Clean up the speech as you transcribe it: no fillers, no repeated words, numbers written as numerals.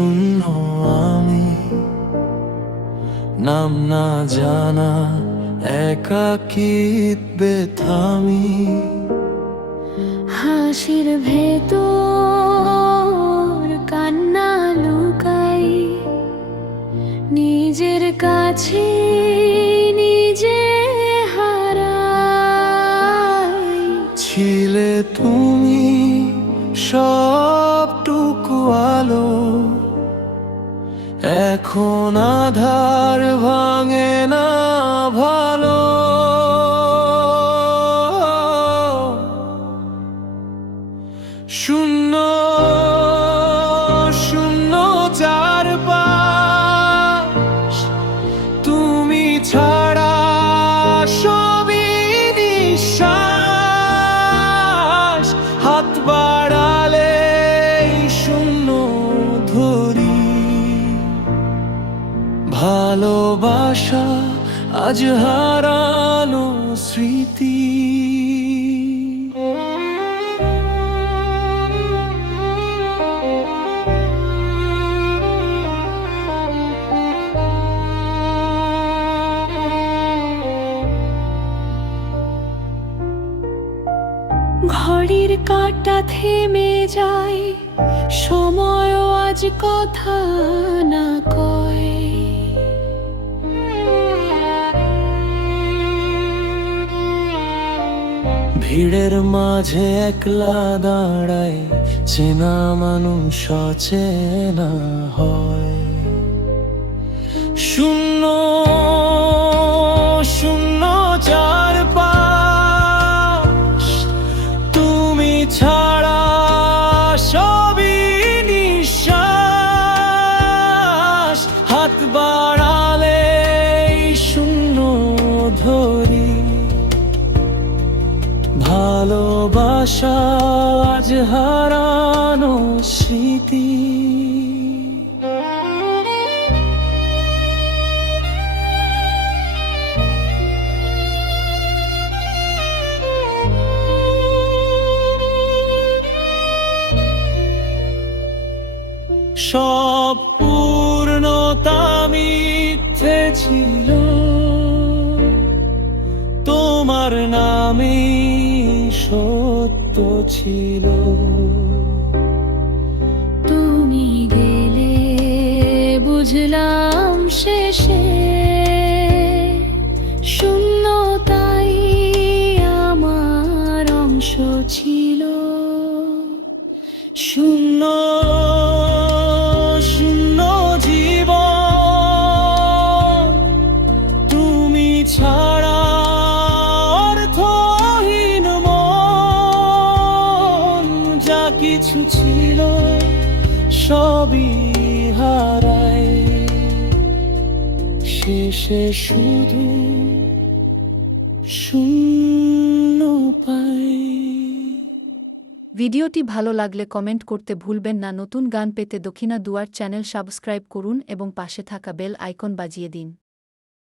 শূন্য আমি, নাম না জানা একাকিত্বে থামি। হাসির ভেতর কান্না লুকাই, নিজের কাছে নিজে হারাই। ছিলে তুমি সবটুকু আলো, এখন আধার ভাঙে না ভালো। শূন্য শূন্য চারপাশ, তুমি ছাড়া সবই নিঃশ্বাস। হাত বাড়ালে শূন্য ধরি, ভালোবাসা আজ হারানো স্মৃতি। ঘড়ির কাঁটা থেমে যায়, সময়ও আজ কথা না কয়। ভিড়ের মাঝে একলা দাঁড়ায়, চেনা মানুষ অচেনা হয়। শূন্য শূন্য চারপাশ, তুমি ছাড়া সবই নিঃশ্বাস। হাত বাড়ালে শূন্য ধরি, ভালোবাসা আজ হারানো স্মৃতি। সব পূর্ণতা মিথ্যে ছিল, তোমার নামে সত্য ছিল। তুমি গেলে বুঝলাম শেষে, শূন্যতাই আমার অংশ ছিল। শূন্য শূন্য জীবন, তুমি ছাড়া অর্থহীন মন। যা কিছু ছিল সবই হারায়, শেষে শুধু শূন্য পাই। ভিডিওটি ভালো লাগলে কমেন্ট করতে ভুলবেন না। নতুন গান পেতে দক্ষিণা দুয়ার চ্যানেল সাবস্ক্রাইব করুন এবং পাশে থাকা বেল আইকন বাজিয়ে দিন।